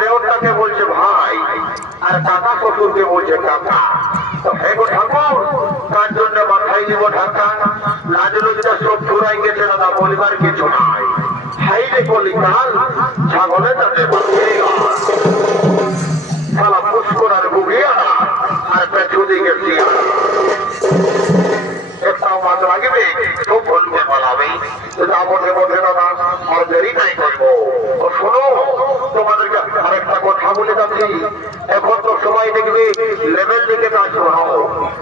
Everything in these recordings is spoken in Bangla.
দেওরটাকে বলছে ভাই, আর কাকা শ্বশুরকে বলছে কাকা। তো হে গো ঠাকুর, তার জন্য মাথায় দিব ঢাকা, লাজ লজ্জা সব চুরাই গেছে, দাদা বলিবার কিছু নাই। হাই রে কলিকাল, ছাগলে তাতে সালা পুষ্কর আর গুগিয়া আর পেছু দিকে একটাও মাছ লাগবে, খুব বলবে পালাবে। যা বসে বসে দাদা আর দেরি নাই করবো। শোনো, তোমাদেরকে আরেকটা কথা বলে যাচ্ছি। এখন তো সবাই দেখবে লেভেল দিকে কাজ করাও,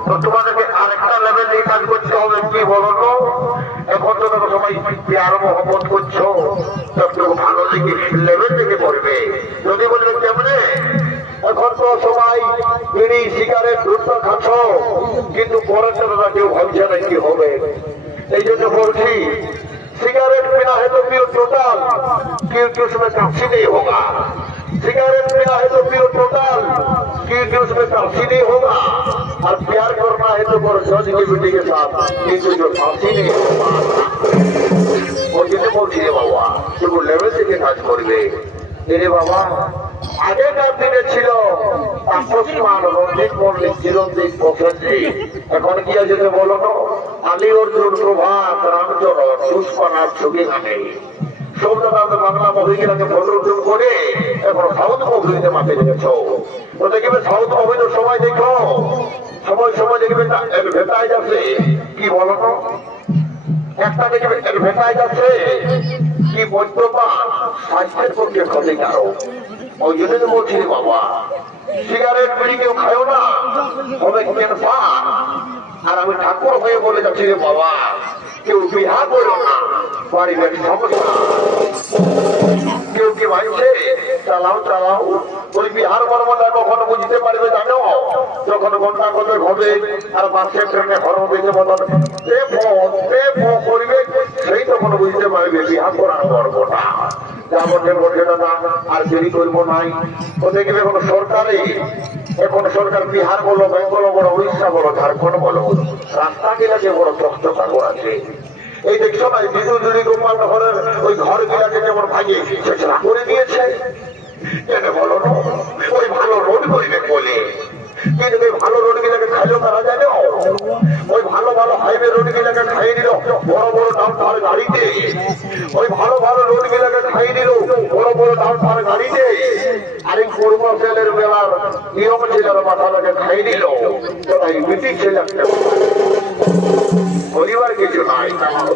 তো তোমাদেরকে আরেকটা লেভেল দিয়ে কাজ করতে হবে। কি বলো তো, এখন তো তোমরা সবাই প্যার মহব্বত করছো, তো ভালো দিকে লেভেল দিকে পড়বে। যদি বলবে কেমনে, এখন তো সবাই বিড়ি সিগারেট ধূমপান খাচ্ছ, কিন্তু পরের দাদা কেউ ভাবছে না কি হবে। এই জন্য বলছি, सिगरेट पीना है तो पियो टोटल, क्योंकि उसमें टॉक्सी नहीं होगा। सिगरेट पीना है तो पियो टोटल, क्योंकि उसमें टॉक्सी नहीं होगा। और प्यार करना है तो करो जज की बेटी के साथ, क्योंकि जो फांसी नहीं होगा। और जिसे बोलती है बाबा, तो वो लेवल से के काज करबे। तेरे बाबा আগেকার দিনে ছিল তাপসমান, রঞ্জিত মল্লিক, চিরঞ্জিত প্রসেনজি। এখন কি আছে বলো তো, আলী অর্জুন, প্রভাত, রামচরণ, পুষ্পনাথ ছবি নামে সব দাদা বাংলা মুভিগুলোকে ফটোগ্রাফ করে এখন সাউথ মুভিতে মাঠে রেখেছ। তো দেখবে সাউথ মুভি তো সবাই দেখো, সময় সময় দেখবে ভেটায় যাচ্ছে। কি বলো তো, একটা দেখবে ভেটায় যাচ্ছে কি মদ্যপান স্বাস্থ্যের পক্ষে ক্ষতিকারক। ওই জন্য তো বলছি বাবা, সিগারেট বিড়ি কেউ খায়ও না, হবে ক্যান্সার। আর আমি ঠাকুর হয়ে বলে যাচ্ছি রে বাবা, কেউ বিহা করো না, পারিবারিক সমস্যা। কেউ কি ভাইছে চালাও চালাও, ওই বিহার বর্মটা কখনো বুঝতে পারবে জানো, যখন ঘন্টা কত হবে আর বাসে ট্রেনে হরবে মতন করবে, সেই তখন বুঝতে পারবে বিহার করার গর্বটা। যা বটে বটে দাদা, আর দেরি করবো নাই। ও দেখবে এখন সরকারে, এখন সরকার বিহার বলো, বেঙ্গল বলো, উড়িষ্যা বলো, ঝাড়খণ্ড বলো, রাস্তা গিলাকে বড় চকচকা করাছে। এই দেখছো না, বিদ্যুৎ গোপাল ঘরের ওই ঘর গিলাকে যেমন ভাঙিয়ে ছেঁচড়া করে দিয়েছে। কেন বলো না, ওই ভালো রোড করবে বলে, কিন্তু ওই ভালো রোড গিলাকে খাইলেও তারা যায় না। ওই ভালো ভালো হাইওয়ে রোড গিলাকে খাইয়ে দিল বড় বড় দাম ধার গাড়িতে। ওই ভালো ভালো রোড গিলাকে খাইয়ে দিল বড় বড় দাম ধার গাড়িতে। আর এই কর্মা সেলের বেলার নিয়ম ছিল, মাথাটাকে খাইয়ে দিল তাই ব্রিটিশ ছেলে পরিবার কিছু নাই।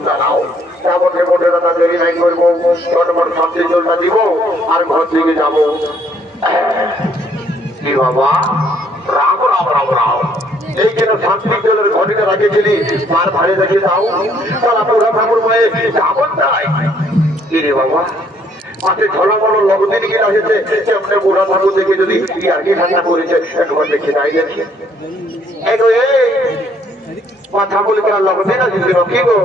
দাঁড়াও, তারপরে মোটে দাদা দেরি নাই করবো, চটমট শান্তি জলটা দিব আর ঘর থেকে যাবো। কি বাবা, রাম রাম রাম রাম। এই যেন শান্তি জলের ঘটিটা রাখেছিলি, মার ধারে রেখে দাও, তারা পুরা ঠাকুর মায়ে যাবন নাই। কি রে বাবা, মাঠে ঝলামলো লগদিন গিয়ে আসেছে, কেমনে বুড়া ঠাকুর দেখে যদি আর কি ঠান্ডা করেছে একবার দেখে নাই দেখে। কথা বলে তারা লগদিন আসেছিল কি গো?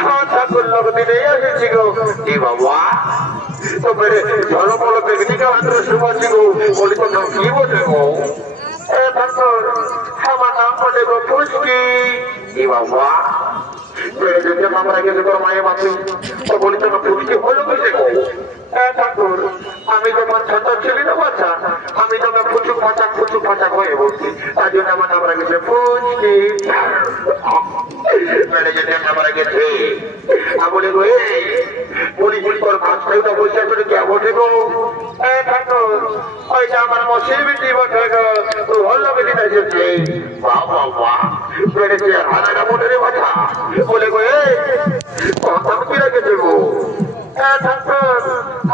হ্যাঁ ঠাকুর লগদিনে এসেছি গো। কি বাবা, তো মেরে ঝলমলো বেগনিকা শুভাছি গো, বলি তো নাম কি বলে গো? ঠাকুর আমার নাম বলে গো ফুচকি। কি বাবা, আমরা গেছে তোর মায়ের মাথে, তো বলি তো ফুচকি হলো বুঝে গো? ঠাকুর আমি তোমার ছোট ছিলি না বাচ্চা, আমি তোমার ফুচুক ফাঁচা হয়ে বলছি, তার জন্য আমার নাম গেছে ফুচকি। মেরে যেতে আমরা গেছে বলে গো, বলি তোর ভাষাটা বলছে কে বটে গো? ঠাকুর ওইটা আমার মশির বিটি বটে গো, তো হল্লো বিটি এসেছে। বাবা বেড়েছে হাজারা মোটরে বাছা, বলে গো কথা কি রেখেছে গো? ঠাকুর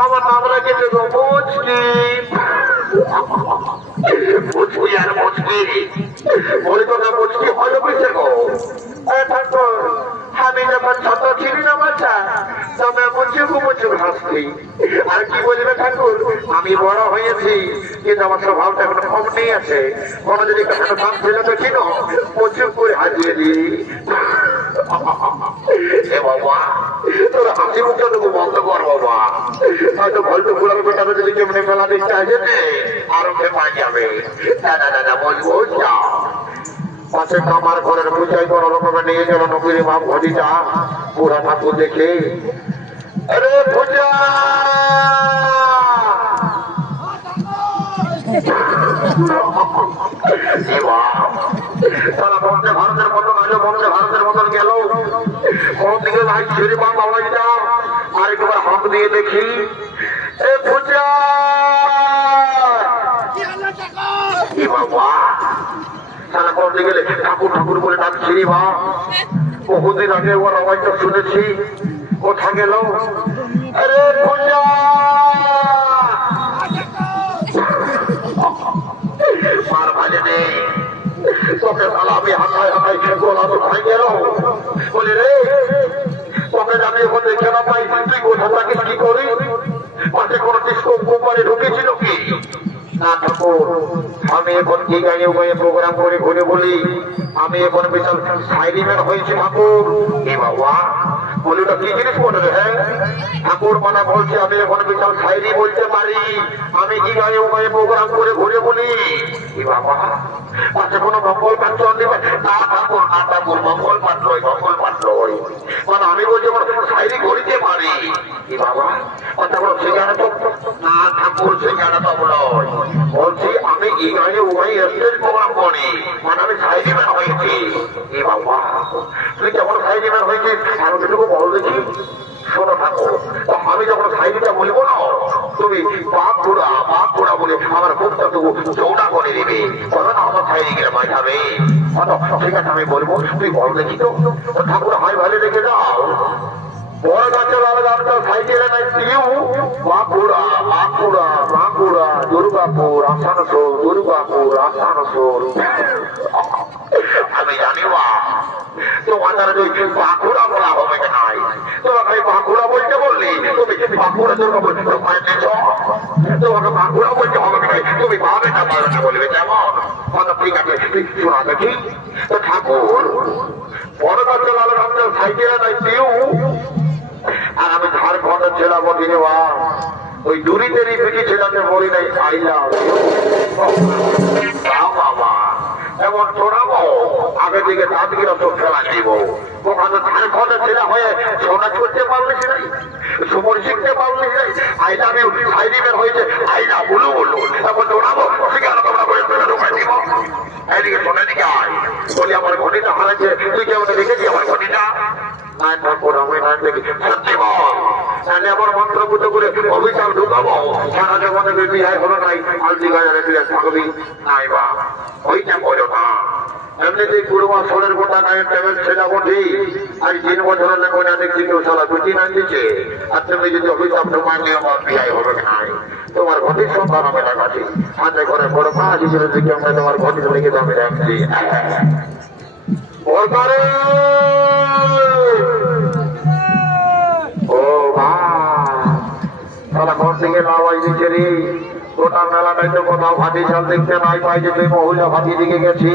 আমার নাম রেখেছে গো মুচকি। মুচকি আর মুচকি বলে তো না, মুচকি হলো বুঝছে গো? ঠাকুর আমি যখন ছোট ছিলি না বাচ্চা, তোমরা মুচুক হাসতি। আর কি বলবে ঠাকুর, আমি বড় হয়েছি কিন্তু আমার স্বভাবটা এখন কম নেই আছে। কোনো যদি কাছে ভাব ছিল তো ছিল, মুচুক করে হাজিয়ে দিই। বাবা তোর হাসি মুখটাটুকু বন্ধ কর বাবা, হয়তো ভল্ট ফুলার বেটাকে যদি কেমনি মেলা দেখতে আসে আরো পাওয়া যাবে। দাদা দাদা বলবো যাও পাশে কামার ঘরের পূজায় কোন রকমে নিয়ে গেল নবীর বাপ ঘটিটা পুরা ঠাকুর দেখে। আরে পূজা নাই ছেড়ে বাবা হয়ে যাও আর একবার হাত দিয়ে দেখি এ পূজা বাবা সারা করতে গেলে ঠাকুর ঠাকুর বলে ডাকছি বা বহুদিন আগে ওর আওয়াজটা শুনেছি কোথা গেল আরে পূজা মার ভালে নেই তোকে তাহলে আমি হাঁটায় হাঁটায় গোলা তো খাই গেল বলি রে তোকে আমি এখন দেখে না পাই তুই কোথা থাকিস কি করি পাশে কোনো ডিস্কো কোম্পানি ঢুকেছিল কি না ঠাকুর আমি এখন কি গাড়ি গায়ে প্রোগ্রাম করে ঘুরে বলি আমি এখন বিশাল সাইডিম্যান হয়েছি ঠাকুর এ বাবা বলি ওটা কি জিনিস বলে রে হ্যাঁ ঠাকুর মানা বলছে আমি এখন বিশাল সাইডি বলতে পারি আমি কি গায়ে গায়ে প্রোগ্রাম করে ঘুরে বলি এ বাবা পাশে কোনো মঙ্গল পাত্র না ঠাকুর না ঠাকুর মঙ্গল পাত্র মানে আমি বলছি আমার সাইডি গড়িতে পারি এ বাবা কথা বলো সেখানে তো না ঠাকুর সেখানে তো নয় বলছি আমি এই গাড়ি ওই স্টেজ প্রোগ্রাম করি মানে আমি সাইডিম্যান হয়েছি এ বাবা তুই কেমন সাইডিম্যান হয়েছিস আমি যেটুকু বল দেখি শোনো ঠাকুর আমি যখন সাইডিটা বলবো না তুমি বাঘ ঘোড়া বলে আমার মুখটা তবু চৌড়া করে দিবে তখন আমার সাইডে গেলে বাঁচাবে ঠিক আছে আমি বলবো তুই বল দেখি তো ঠাকুর হাই ভালো রেখে যাও বড় গাছের লাল গাছটা সাইকেলে নাই দিও বাঁকুড়া দুর্গাপুর আসানসোল আমি জানি বা তোমাদের ওই বাঁকুড়া বলা হবে নাই তোমাকে বাঁকুড়া বলতে বললি তুমি বাঁকুড়া দুর্গাপুর তোমাকে বাঁকুড়া বলতে হবে নাই তুমি পাবে না বলবে যেমন ঠিক আছে শোনা দেখি তো ঠাকুর বড় গাছের লাল গাছটা সাইকেলে নাই দিও আর আমি ঝাড়খণ্ডের ছেলা বলি বা ওই দূরিতেরই পিঠি ছেলাকে বলি নাই আইলাম বাবা এমন শোনাবো আগে দিকে দাঁতগিরা সব খেলা দিব ওখানে ঝাড়খণ্ডের ছেলা হয়ে সোনা করতে পারলিস নাই সুমর শিখতে পারলিস নাই আইলাম সাইডিমের হয়েছে আইলা বলু এখন শোনাবো সেখানে তোমরা বলে ঢোকাই দিব এদিকে শোনে দিকে আয় বলি আমার ঘটিটা হারাচ্ছে তুই কেমন দেখেছি আমার ঘটিটা আমার মন্ত্র পুজো করে অভিশাপ ঢুকাবো সারা জগতে বিহায় হলো নাই আলতি গাজারে তুই থাকবি নাই বা ওইটা করো না এমনিতেই পুরোমা সোনের গোটা নাই টেবিল ছেলা বটি আর 3 বছরের লেখা দেখছি কেউ সালা দুটি নাই দিচ্ছে আর তুমি যদি অভিশাপ ঢুকান নিয়ে আমার বিহায় হবে নাই তোমার ঘটির সন্ধান আমি লাগাচ্ছি হাতে করে বড় পাঁচ হিসেবে দেখি আমরা তোমার ঘটি লিখে আমি রাখছি ও ভাই ঘর থেকে আওয়াজ দিচ্ছে রে গোটা মেলাটাই তো কোথাও ভাতি চাল দেখতে নাই পাই যে তুই মহিলা ভাতি দিকে গেছি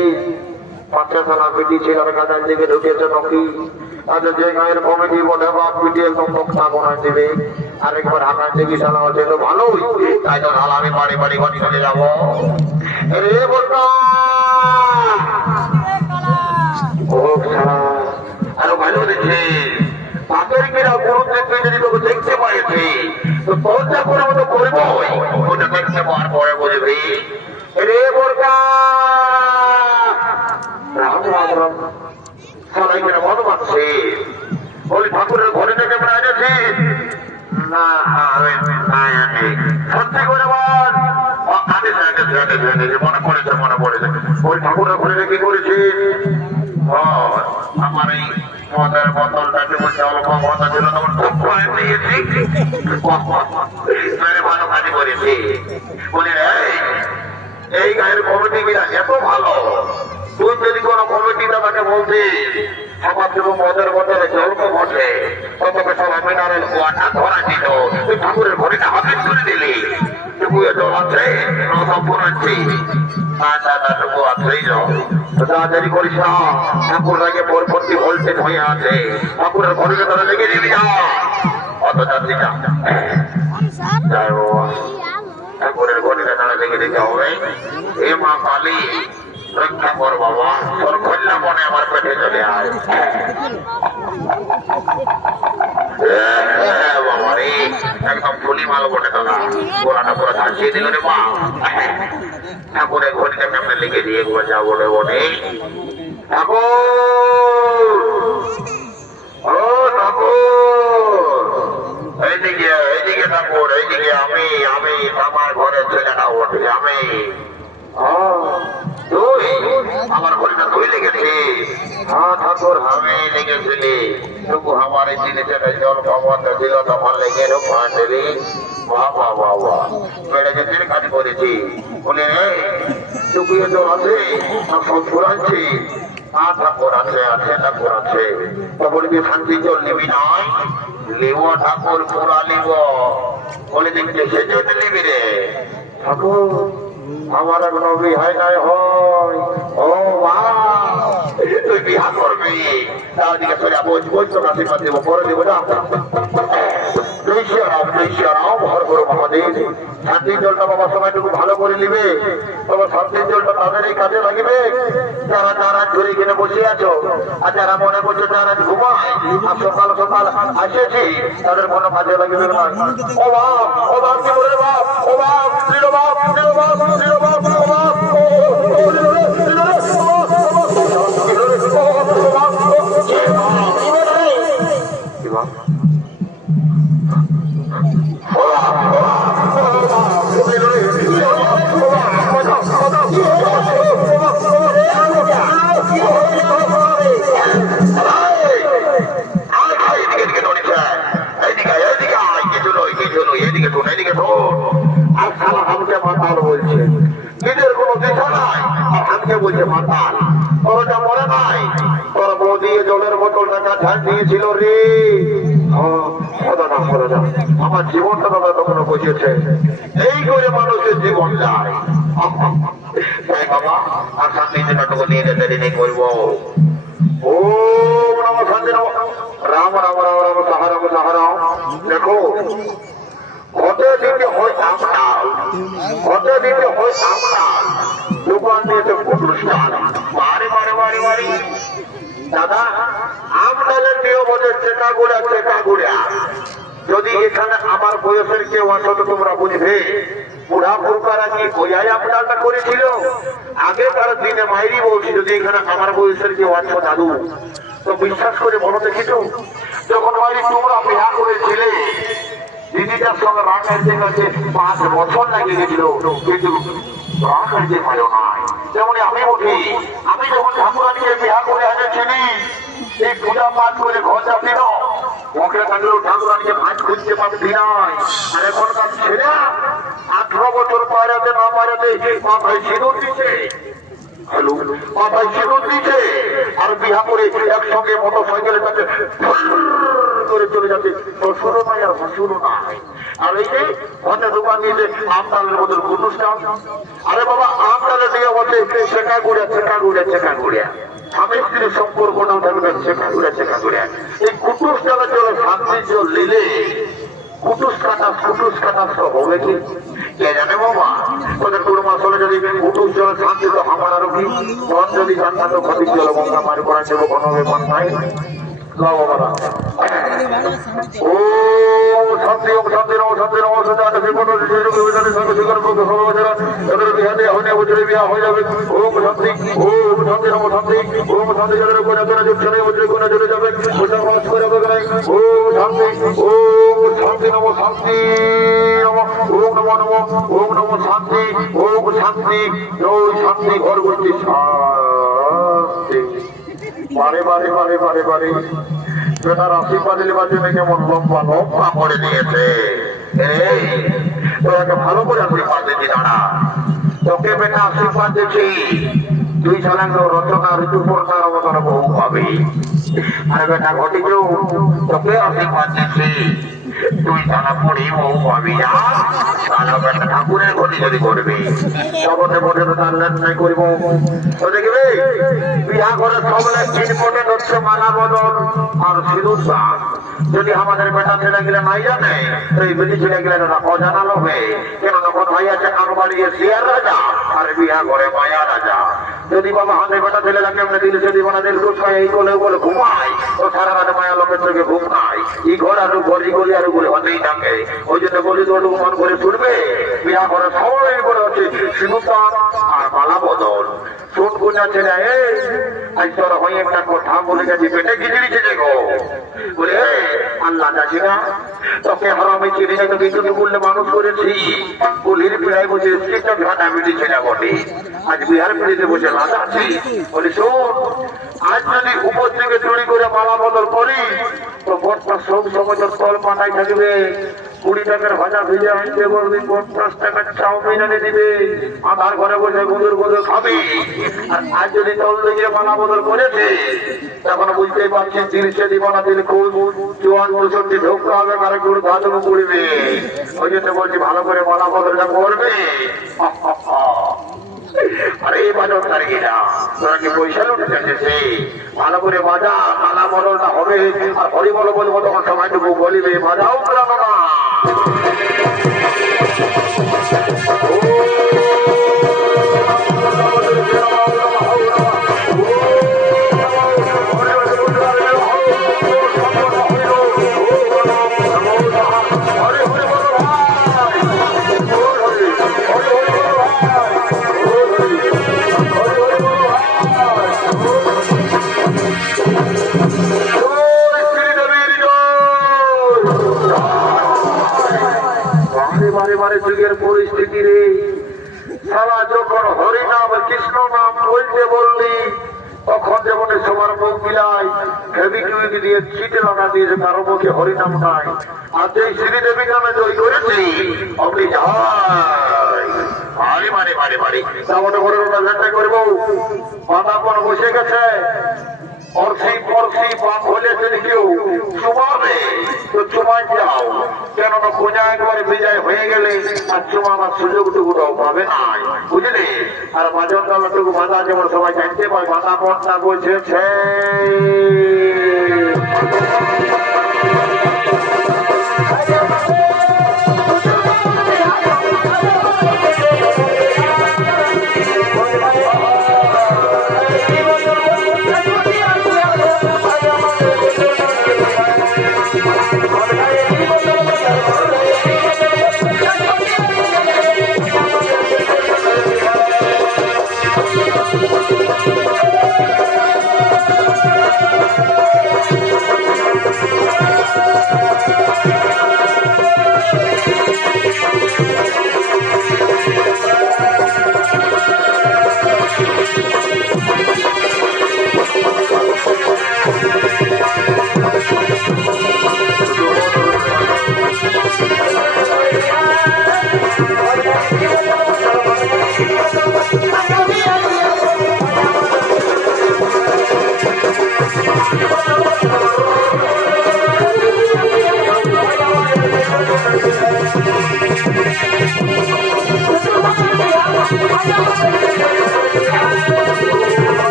বাচ্চা সালা পিটি ছেলের কাজার দিকে ঢুকেছে নাকি আচ্ছা যে গায়ের কমিটি বলে বাপ পিটি একদম বক্তা বানায় দেবে আরেকবার হাঁকার দিকে সালা হচ্ছে তো ভালোই তাই তো সালা আমি বাড়ি বাড়ি ঘরে চলে যাবো রে বলতো আরো ভালো দেখে পাথরিকেরা গুরুত্ব যদি তোকে দেখতে পাইছে তো তোরটা করে মতো করবো ওটা দেখতে পাওয়ার পরে বলবি রে বোরকা সবাই কেন মনে পাচ্ছে বলি ঠাকুরের ঘরে থেকে আমরা এনেছি না সত্যি করে বল মনে পড়েছে ওই ঠাকুরের ঘরে কি করেছি আমার এই মদের বোতলটাকে বলছে অল্প কথা ছিল তখন খুব ভয় নিয়েছি ভালো কাজ করেছি বলি এই গায়ের কমিটি কিনা এত ভালো তুই যদি কোন কমিটিটা তাকে বলছি আমার শুধু মদের বোতলে জল্প ঘটে তোমাকে সব মিনারেল ওয়াটার ধরা দিল তুই ঠাকুরের ঘড়িটা হাফিজ করে দিলি টুকুয়ে জল আছে সম্পূর্ণ তাড়াতাড়ি করিস না ঠাকুর আগে পরবর্তী ভোল্টেজ হয়ে আছে ঠাকুরের ঘড়িটা তারা লেগে দিবি যা অত যাচ্ছি যা ঠাকুরের ঘড়িটা তারা লেগে দিতে হবে এ মা কালী রক্ষা কর বাবা তোর কল্যাণ মনে আমার পেটে চলে আয় বাবারে একদম ফুলি মাল বটে দাদা গোড়াটা পুরো ধাঁচিয়ে দিল রে মা ঠাকুরের ঘড়িটা কেমন লেগে দিয়ে একবার যা বলে বলে ঠাকুর ও ঠাকুর এইদিকে এইদিকে ঠাকুর এইদিকে আমি আমি আমার ঘরের ছেলেটা ওঠে আমি তুই আমার ঘরটা তুই লিখেছিস? হ্যাঁ ঠাকুর আমি লিখেছিলি। তবু আমার এই জিনিসের জল ক্ষমতা ছিল তখন লেগে পাঁচলি বাবা বাবা মেয়েরা যে কাজ করেছি বলে টুকুয়ে জল আছে সব ঘুরাচ্ছি ঠাকুর আছে আছে ঠাকুর আছে তো বলবি শান্তি জল নিবি নয় লিব ঠাকুর পুরা লিব বলে দেখতে সে জন্য নিবি রে ঠাকুর আমার এখনো বিহাই নাই হয় ও মা তুই বিহা করবি তার দিকে সোজা বোঝ বোঝ তো কাছে কাছে পরে দেবো না শান্তির জলটা বাবা সময়টুকু ভালো করে নিবে তবে শান্তির জলটা তাদের এই কাজে লাগবে যারা নারাজ ধরে এখানে বসে আছো আর যারা মনে করছো নারাজ ঘুমায় আর সকাল সকাল আসেছি তাদের কোনো কাজে লাগবে না ও বাপ ও বাপ কি বলে বাপ ও বাপ দিল বাপ দিল বাপ দিল বাপ ও বাপ জলের বোতলটা ঝাঁক দিয়েছিল রে আমার জীবনটা দাদা তখন বুঝেছে এই করে মানুষের জীবন যায় বাবা আর শান্তি নাটক নিয়ে যেতে করবো ও রাম রাম রাম রাম সাহারাম সাহারাম দেখো হতে দিতে হয় আমরাল হতে দিতে হয় আমরাল দোকান দিয়েছে কুটুস্থান বাড়ি বাড়ি বাড়ি বাড়ি দাদা আমরালের নিয়ম হচ্ছে চেকা গুড়া যদি এখানে আমার বয়সের কেউ আসো তো তোমরা বুঝবে বুড়া ফুরকারা কি বোঝাই আমরালটা করেছিল আগেকার দিনে মাইরি বলছি যদি এখানে আমার বয়সের কেউ আসো দাদু তো বিশ্বাস করে বলো দেখি তো যখন মাইরি তোমরা বিয়া করেছিলে দিদিটার সঙ্গে রাখাইতে কাছে 5 বছর লাগিয়ে গেছিল কিন্তু রাখাইতে পারো নাই যেমন আমি বলি আমি যখন ঠাকুরানিকে বিয়া করে এনেছিলি এই পূজা পাঠ করে ঘর যাবি না ওকে থাকলেও ঠাকুরানিকে ভাত খুঁজতে পারবি নাই আর এখনকার ছেলে 18 বছর পায়রাতে না পায়রাতে মাথায় সিঁদুর দিচ্ছে মাথায় সিঁদুর দিচ্ছে আর বিহা করে একসঙ্গে মোটর সাইকেলের কাছে করে চলে যাচ্ছে শ্বশুরও নাই আর শ্বশুরও নাই আর এই যে ঘরে দোকান নিয়ে আমদালের মধ্যে কুটুস্থান আরে বাবা আমদালের নিয়ে বলছে শেখা গুড়িয়া স্বামী স্ত্রীর সম্পর্কটাও থাকবে শেখা গুড়িয়া এই কুটুস্থানের জন্য শান্তির জল নিলে কুটুস কাটা সব হবে কি কে জানে বাবা ওদের 2 মাস হলে যদি কুটুস জলে শান্তি তো আমার আরো কি মন যদি জানতাম তো ক্ষতির জল গঙ্গা মারি করা যাবো কোনো ব্যাপার নাই শান্তি ঘর বলছি বারে বারে বারে বারে বারে বেটার আশীর্বাদ নেবার জন্য কেমন লম্বা লম্বা করে দিয়েছে তোকে ভালো করে আশীর্বাদ দিচ্ছি দাঁড়া তোকে বেটা আশীর্বাদ দিচ্ছি তুই ছাড়াঙ্গ রচনা ঋতুপর্ণার অবদান বহু পাবি আর বেটা ঘটিকেও তোকে আশীর্বাদ দিচ্ছি তুই জানা পড়ি বহু পাবি বেটা ঠাকুরের ক্ষতি যদি করবি জগতে বসে তো তার নাই করব তো দেখবি বিয়া করে সব চিনপটে হচ্ছে মালা বদল আর সিঁদুর দান যদি আমাদের বেটা ছেলে গেলে নাই জানে তো এই বেটি ছেলে গেলে অজানা হবে কেন তখন ভাই আছে কারবাড়িয়ে শিয়ার রাজা আর বিয়া করে মায়া রাজা যদি বাবা হাতে বেটা ছেলে লাগে আমরা দিল সে দিব না দিল খায় এই কোলে বলে ঘুমায় তো সারা রাত মায়া লোকের চোখে ঘুম নাই এই ঘর আর গলি গলি আর বলে অনেক থাকে ওই জন্য গলি তো মন করে ছুটবে বিয়া করে সবাই করে হচ্ছে সিঁদুর দান আর মালা বদল শোন ফুটফুটা ছেলে আজ তোর হয়ে একটা কথা বলে গেছি পেটে খিচড়ি খেয়ে গো বলে আল্লাহ যাচ্ছি না তোকে হারামে চিনি না তো বিদ্যুৎ করলে মানুষ করেছি গুলির পিড়ায় বসে স্টেশন ঘাটা মিটিছে না বটে আজ বিহার পিড়িতে বসে লাগাচ্ছি বলে শোন আজ যদি উপর থেকে চুরি করে মালা বদল করি তো বটটা সব সময় তোর তল পাতায় থাকবে 20 টাকার ভাজা ভেজে আনতে বলবি 50 টাকার চাউমিন এনে দিবে আধার ঘরে বসে গুঁদুর গুঁদুর খাবি আর আজ যদি তল দিকে মালা বদল করেছে তখন বুঝতেই পারছি 30 দিব না দিলে খুব 54 ঢোকা হবে কারো গুড় ধাতুও পড়বে ওই জন্য বলছি ভালো করে মালা বদলটা করবে আরে বাজার তারিখা তোরা কি পয়সা লুটে যাচ্ছে ভালো করে বাজা মালা বদলটা হবে আর হরি বল বলবো তখন সময়টুকু বলিবে বাজাও করাবো না যুগের পরিস্থিতি রে সারা যখন হরি নাম কৃষ্ণ নাম বলতে বললি তখন যেমন সবার মুখ মিলাই হেবিটুইক দিয়ে ছিটে লাগা দিয়েছে তার মুখে হরিনাম নাই আর যে শ্রীদেবী নামে জয় করেছি আপনি বাড়ি বাড়ি বাড়ি বাড়ি তাহলে করে ওটা করবো মাতাপন বসে গেছে অর্থী পরশি পাপ হলে যদি কেউ চুমাবে তো চুমাই যাও কেননা কোজা একবারে বিজয় হয়ে গেলে আর চুমাবার সুযোগটুকুটাও পাবে না বুঝলি আর বাজন দলটুকু বাধা যেমন সবাই জানতে পারে বাধা পর্দা বসেছে